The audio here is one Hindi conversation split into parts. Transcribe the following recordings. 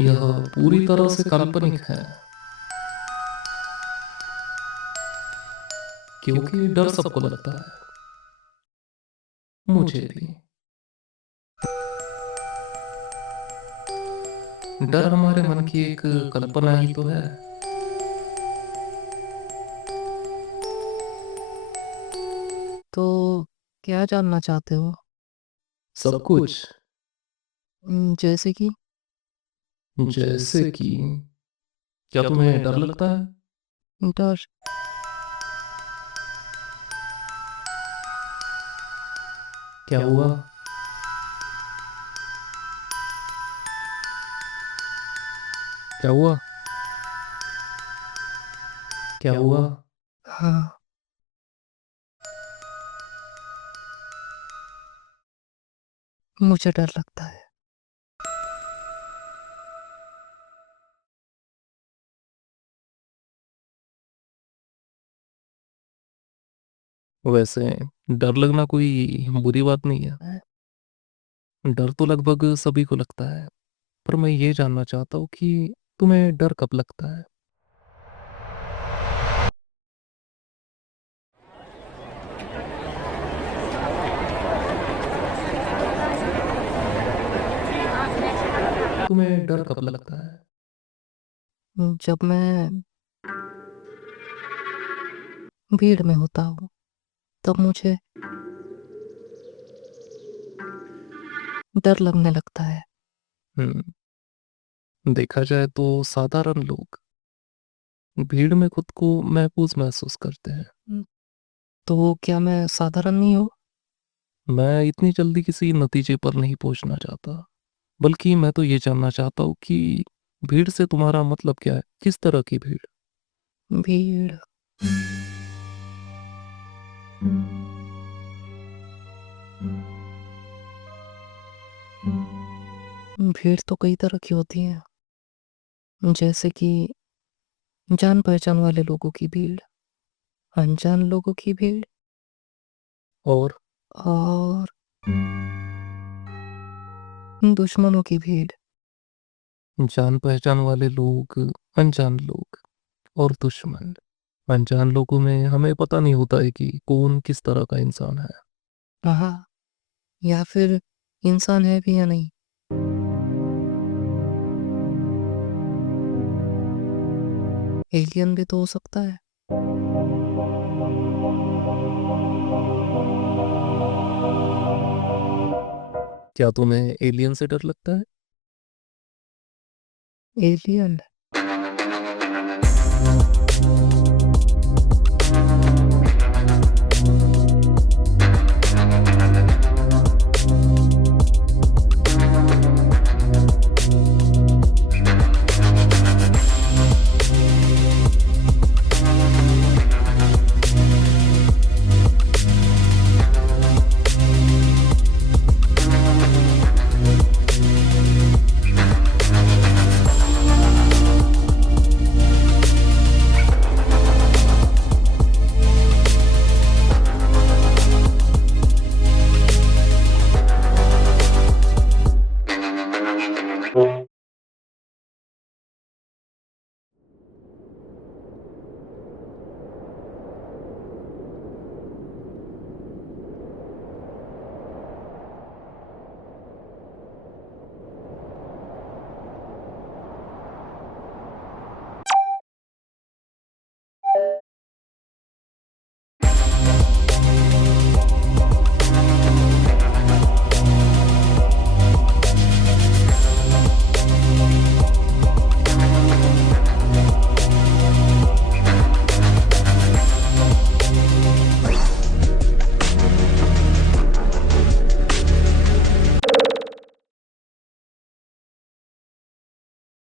यह पूरी तरह से काल्पनिक है, क्योंकि डर सबको लगता है, मुझे भी। डर हमारे मन की एक कल्पना ही तो है। तो क्या जानना चाहते हो? सब कुछ। जैसे कि? जैसे कि क्या तुम्हें डर लगता है? डर? क्या हुआ? क्या हुआ? क्या हुआ? हाँ, मुझे डर लगता है। वैसे डर लगना कोई बुरी बात नहीं है। डर तो लगभग सभी को लगता है, पर मैं ये जानना चाहता हूँ कि तुम्हें डर कब लगता है? तुम्हें डर कब लगता है? जब मैं भीड़ में होता हूँ, तब मुझे डर लगने लगता है। हम्म, देखा जाए तो साधारण लोग भीड़ में खुद को महफूज महसूस करते हैं। तो क्या मैं साधारण नहीं हूँ? मैं इतनी जल्दी किसी नतीजे पर नहीं पहुंचना चाहता, बल्कि मैं तो ये जानना चाहता हूँ कि भीड़ से तुम्हारा मतलब क्या है? किस तरह की भीड़? भीड़? भीड़ तो कई तरह की होती है, जैसे कि जान पहचान वाले लोगों की भीड़, अनजान लोगों की भीड़, और और दुश्मनों की भीड़। जान पहचान वाले लोग, अनजान लोग और दुश्मन। अनजान लोगों में हमें पता नहीं होता है कि कौन किस तरह का इंसान है। हाँ, या फिर इंसान है भी या नहीं। एलियन भी तो हो सकता है। क्या तुम्हें एलियन से डर लगता है? एलियन?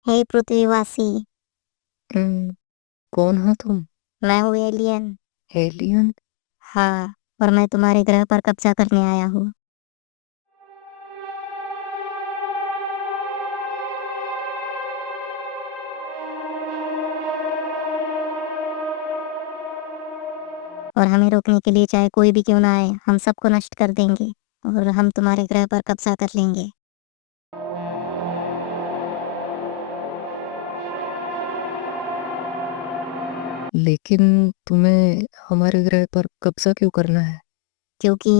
हे पृथ्वीवासी। कौन हो तुम? मैं हूँ एलियन। एलियन? हाँ, और मैं तुम्हारे ग्रह पर कब्जा करने आया हूँ। और हमें रोकने के लिए चाहे कोई भी क्यों ना आए, हम सबको नष्ट कर देंगे और हम तुम्हारे ग्रह पर कब्जा कर लेंगे। लेकिन तुम्हें हमारे ग्रह पर कब्जा क्यों करना है? क्योंकि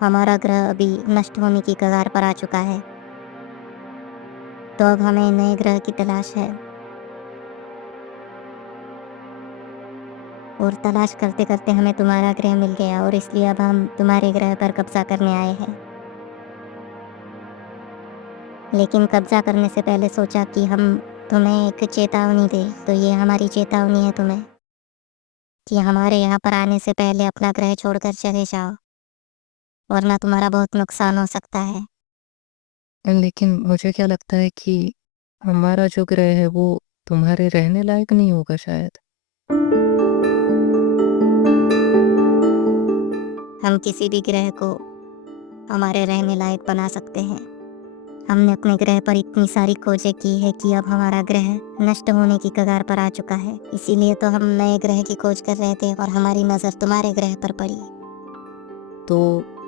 हमारा ग्रह अभी नष्ट होने की कगार पर आ चुका है, तो अब हमें नए ग्रह की तलाश है। और तलाश करते करते हमें तुम्हारा ग्रह मिल गया और इसलिए अब हम तुम्हारे ग्रह पर कब्जा करने आए हैं। लेकिन कब्जा करने से पहले सोचा कि हम तुम्हें एक चेतावनी दें, तो ये हमारी चेतावनी है तुम्हें कि हमारे यहाँ पर आने से पहले अपना ग्रह छोड़कर चले जाओ, वरना तुम्हारा बहुत नुकसान हो सकता है। लेकिन मुझे क्या लगता है कि हमारा जो ग्रह है वो तुम्हारे रहने लायक नहीं होगा शायद। हम किसी भी ग्रह को हमारे रहने लायक बना सकते हैं। हमने अपने ग्रह पर इतनी सारी खोजें की है कि अब हमारा ग्रह नष्ट होने की कगार पर आ चुका है। इसीलिए तो हम नए ग्रह की खोज कर रहे थे और हमारी नज़र तुम्हारे ग्रह पर पड़ी। तो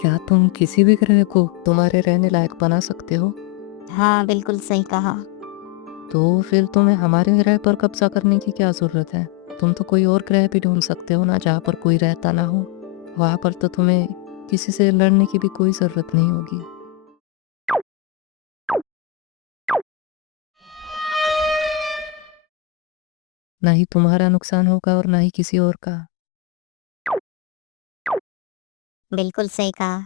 क्या तुम किसी भी ग्रह को तुम्हारे रहने लायक बना सकते हो? हाँ, बिल्कुल सही कहा। तो फिर तुम्हें हमारे ग्रह पर कब्जा करने की क्या ज़रूरत है? तुम तो कोई और ग्रह भी ढूंढ सकते हो ना, जहाँ पर कोई रहता ना हो। वहाँ पर तो तुम्हें किसी से लड़ने की भी कोई ज़रूरत नहीं होगी। ना ही तुम्हारा नुकसान होगा और ना ही किसी और का। बिल्कुल सही कहा।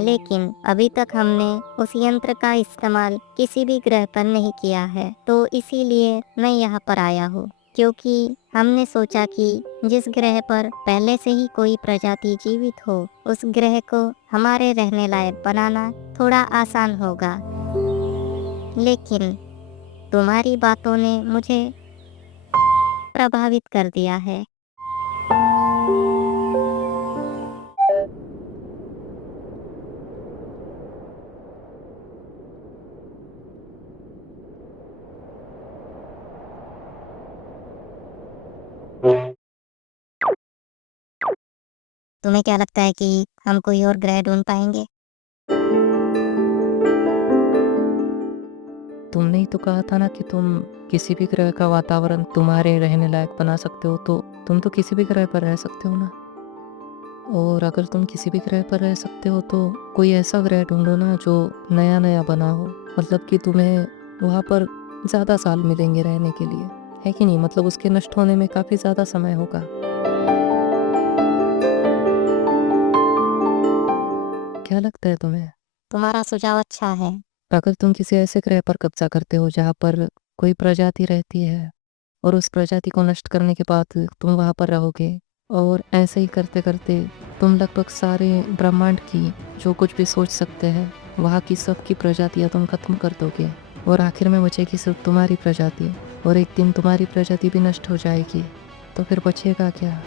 लेकिन अभी तक हमने उस यंत्र का इस्तेमाल किसी भी ग्रह पर नहीं किया है, तो इसीलिए मैं यहाँ पर आया हूँ, क्योंकि हमने सोचा कि जिस ग्रह पर पहले से ही कोई प्रजाति जीवित हो, उस ग्रह को हमारे रहने लायक बनाना थोड़ा आसान होगा। लेकिन तुम्हारी बातों ने मुझे प्रभावित कर दिया है। तुम्हें क्या लगता है कि हम कोई और ग्रह ढूंढ पाएंगे? तुमने ही तो कहा था ना कि तुम किसी भी ग्रह का वातावरण तुम्हारे रहने लायक बना सकते हो, तो तुम तो किसी भी ग्रह पर रह सकते हो ना। और अगर तुम किसी भी ग्रह पर रह सकते हो तो कोई ऐसा ग्रह ढूंढो ना जो नया नया बना हो, मतलब कि तुम्हें वहाँ पर ज़्यादा साल मिलेंगे रहने के लिए, है कि नहीं? मतलब उसके नष्ट होने में काफ़ी ज़्यादा समय होगा। क्या लगता है तुम्हें? तुम्हारा सुझाव अच्छा है। अगर तुम किसी ऐसे ग्रह पर कब्जा करते हो जहाँ पर कोई प्रजाति रहती है और उस प्रजाति को नष्ट करने के बाद तुम वहाँ पर रहोगे, और ऐसे ही करते करते तुम लगभग सारे ब्रह्मांड की जो कुछ भी सोच सकते हैं वहाँ की सबकी प्रजातियाँ तुम खत्म कर दोगे, और आखिर में बचेगी सिर्फ तुम्हारी प्रजाति, और एक दिन तुम्हारी प्रजाति भी नष्ट हो जाएगी, तो फिर बचेगा क्या?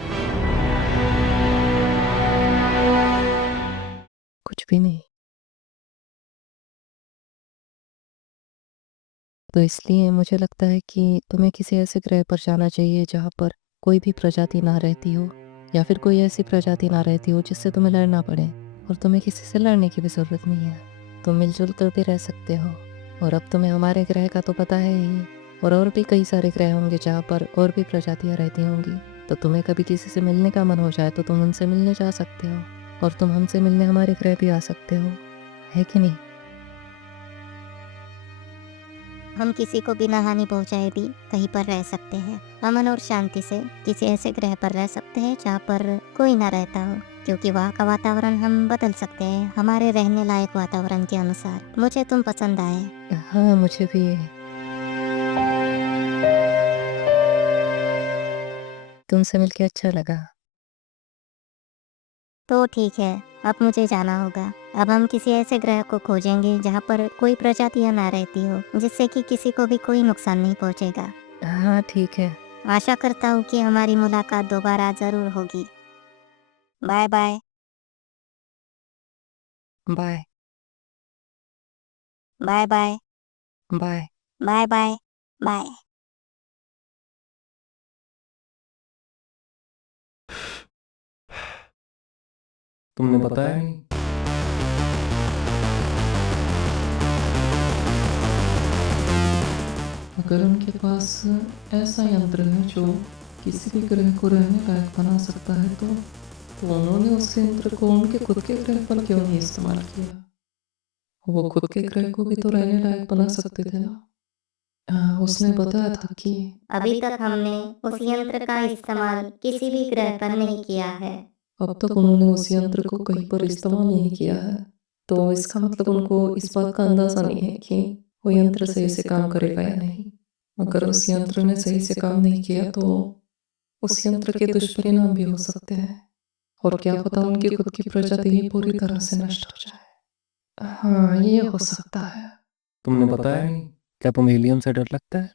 कुछ भी नहीं। तो इसलिए मुझे लगता है कि तुम्हें किसी ऐसे ग्रह पर जाना चाहिए जहाँ पर कोई भी प्रजाति ना रहती हो, या फिर कोई ऐसी प्रजाति ना रहती हो जिससे तुम्हें लड़ना पड़े, और तुम्हें किसी से लड़ने की भी ज़रूरत नहीं है। तुम मिलजुल कर भी रह सकते हो। और अब तुम्हें हमारे ग्रह का तो पता है ही, और भी कई सारे ग्रह होंगे जहाँ पर और भी प्रजातियाँ रहती होंगी। तो तुम्हें कभी किसी से मिलने का मन हो जाए तो तुम उनसे मिलने जा सकते हो, और तुम हमसे मिलने हमारे ग्रह भी आ सकते हो, है कि नहीं? हम किसी को बिना हानि पहुंचाए भी कहीं पर रह सकते हैं। अमन और शांति से किसी ऐसे ग्रह पर रह सकते हैं जहाँ पर कोई ना रहता हो, क्योंकि वहाँ का वातावरण हम बदल सकते हैं हमारे रहने लायक वातावरण के अनुसार। मुझे तुम पसंद आए। हाँ, मुझे भी तुमसे मिलके अच्छा लगा। तो ठीक है, अब मुझे जाना होगा। अब हम किसी ऐसे ग्रह को खोजेंगे जहाँ पर कोई प्रजातियाँ ना रहती हो, जिससे कि किसी को भी कोई नुकसान नहीं पहुँचेगा। हाँ, ठीक है। आशा करता हूँ कि हमारी मुलाकात दोबारा जरूर होगी। Bye bye. Bye, bye bye. Bye. Bye bye. Bye. तुमने बताया नहीं। अगर उनके पास ऐसा यंत्र है जो किसी भी ग्रह को रहने लायक बना सकता है तो उन्होंने उस यंत्र को उनके खुद के ग्रह पर क्यों नहीं इस्तेमाल किया? वो खुद के ग्रह को भी तो रहने लायक बना सकते थे ना। उसने बताया था कि अभी तक हमने उस यंत्र का इस्तेमाल किसी भी ग्रह पर नहीं किया है। अब तक उन्होंने उस यंत्र को कहीं पर इस्तेमाल नहीं किया है, तो इसका मतलब उनको इस बात का अंदाज़ा नहीं है कि वो यंत्र सही से काम करेगा या नहीं। अगर उस यंत्र ने सही से काम नहीं किया तो उस यंत्र के दुष्परिणाम भी हो सकते हैं और क्या पता उनकी खुद की प्रजाति ही पूरी तरह से नष्ट हो जाए। हाँ, ये हो सकता है। तुमने बताया नहीं, क्या तुम्हें एलियन से डर लगता है?